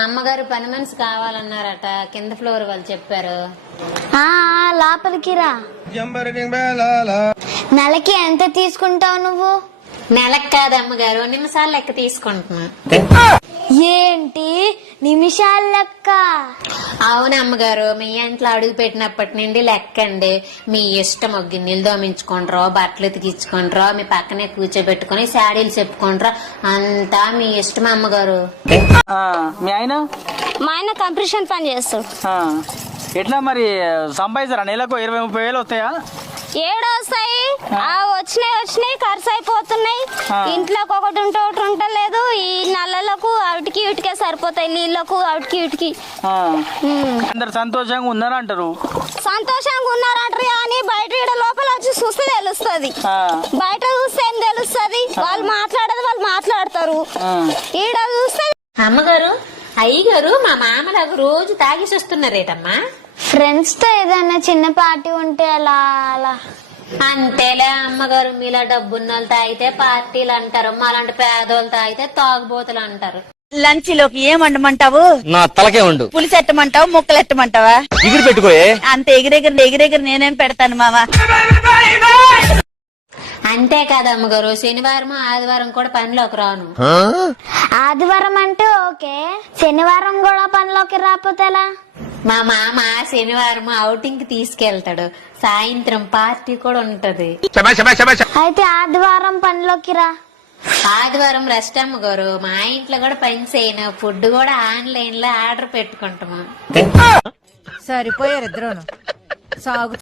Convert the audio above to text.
అమ్మగారు పని మనిషి కావాలన్నారట, కింద ఫ్లోర్ వాళ్ళు చెప్పారు. లోపలికి రా. నెలకి ఎంత తీసుకుంటావు నువ్వు? నెలకు కాదు అమ్మగారు, నిమిషాలు లెక్క తీసుకుంటున్నా. ఏంటి నిమిషాల లెక్క? అవును అమ్మగారు, మీ ఇంట్లో అడుగు పెట్టినప్పటి నుండి లెక్కండి. మీ ఇష్టం, ఒక గిన్నెలు దోమించుకుంటారో, బట్టలు ఉతికించుకుంటారో, మీ పక్కనే కూర్చోబెట్టుకుని శాడీలు చెప్పుకుంటారో, అంతా మీ ఇష్టం అమ్మగారు. మీ ఆయన? మా ఆయన కంప్రెషన్ పని చేస్తాడు. ఎట్లా మరి సంపాదిస్తారా? నెలకు 20-30 వేలు వస్తాయా? ఏడొస్తాయి, వచ్చినాయి ఖర్చు అయిపోతున్నాయి. ఇంట్లోకి ఒకటి ఉంటే ఒకటి ఉంటలేదు. ఈ నల్లలకు అవిటికి ఇటుకే సరిపోతాయి, నీళ్ళకు అవిటికి ఇటుకి. అందరు సంతోషంగా ఉన్నారా అంటారు? సంతోషంగా ఉన్నారంటారు కానీ బయట ఈడ లోపల వచ్చి చూస్తే తెలుస్తుంది. బయట చూస్తే ఏం తెలుస్తుంది? వాళ్ళు మాట్లాడేది వాళ్ళు మాట్లాడతారు, ఈడ చూస్తే. అమ్మగారు, అయ్యగారు మా మామలాగా రోజు తాగేసి వస్తున్నారేటమ్మా? ఫ్రెండ్స్ తో ఏదైనా చిన్న పార్టీ ఉంటే అలా అలా. అంతేలే అమ్మగారు, మీలా డబ్బున్నోళ్ళు తాగితే పార్టీలు అంటారు, మాలాంటి పేదోళ్ళు తాగితే తాగుబోతులు అంటారు. లంచ్ లోకి ఏం వండమంటావు? నా తలకే వండు. పులుసు ఎట్టమంటావు, ముక్కలు ఎట్టమంటావా? ఎగిరి పెట్టుకోయే. అంత ఎగిరెగిరి నేనేం పెడతాను మావా. అంతే కాదు అమ్మగారు, శనివారం ఆదివారం కూడా పనిలోకి రాను. ఆదివారం అంటే ఓకే, శనివారం కూడా పనిలోకి రాకపోతే ఎలా? మా మామ శనివారం ఔటింగ్ కి తీసుకెళ్తాడు, సాయంత్రం పార్టీ కూడా ఉంటది. అయితే ఆదివారం పనిలోకి రా. ఆదివారం రెస్ట్ అమ్మగారు, మా ఇంట్లో కూడా పని చేయను, ఫుడ్ కూడా ఆన్లైన్ లో ఆర్డర్ పెట్టుకుంటాము. సరిపోయారు ఇద్దరును. సాగు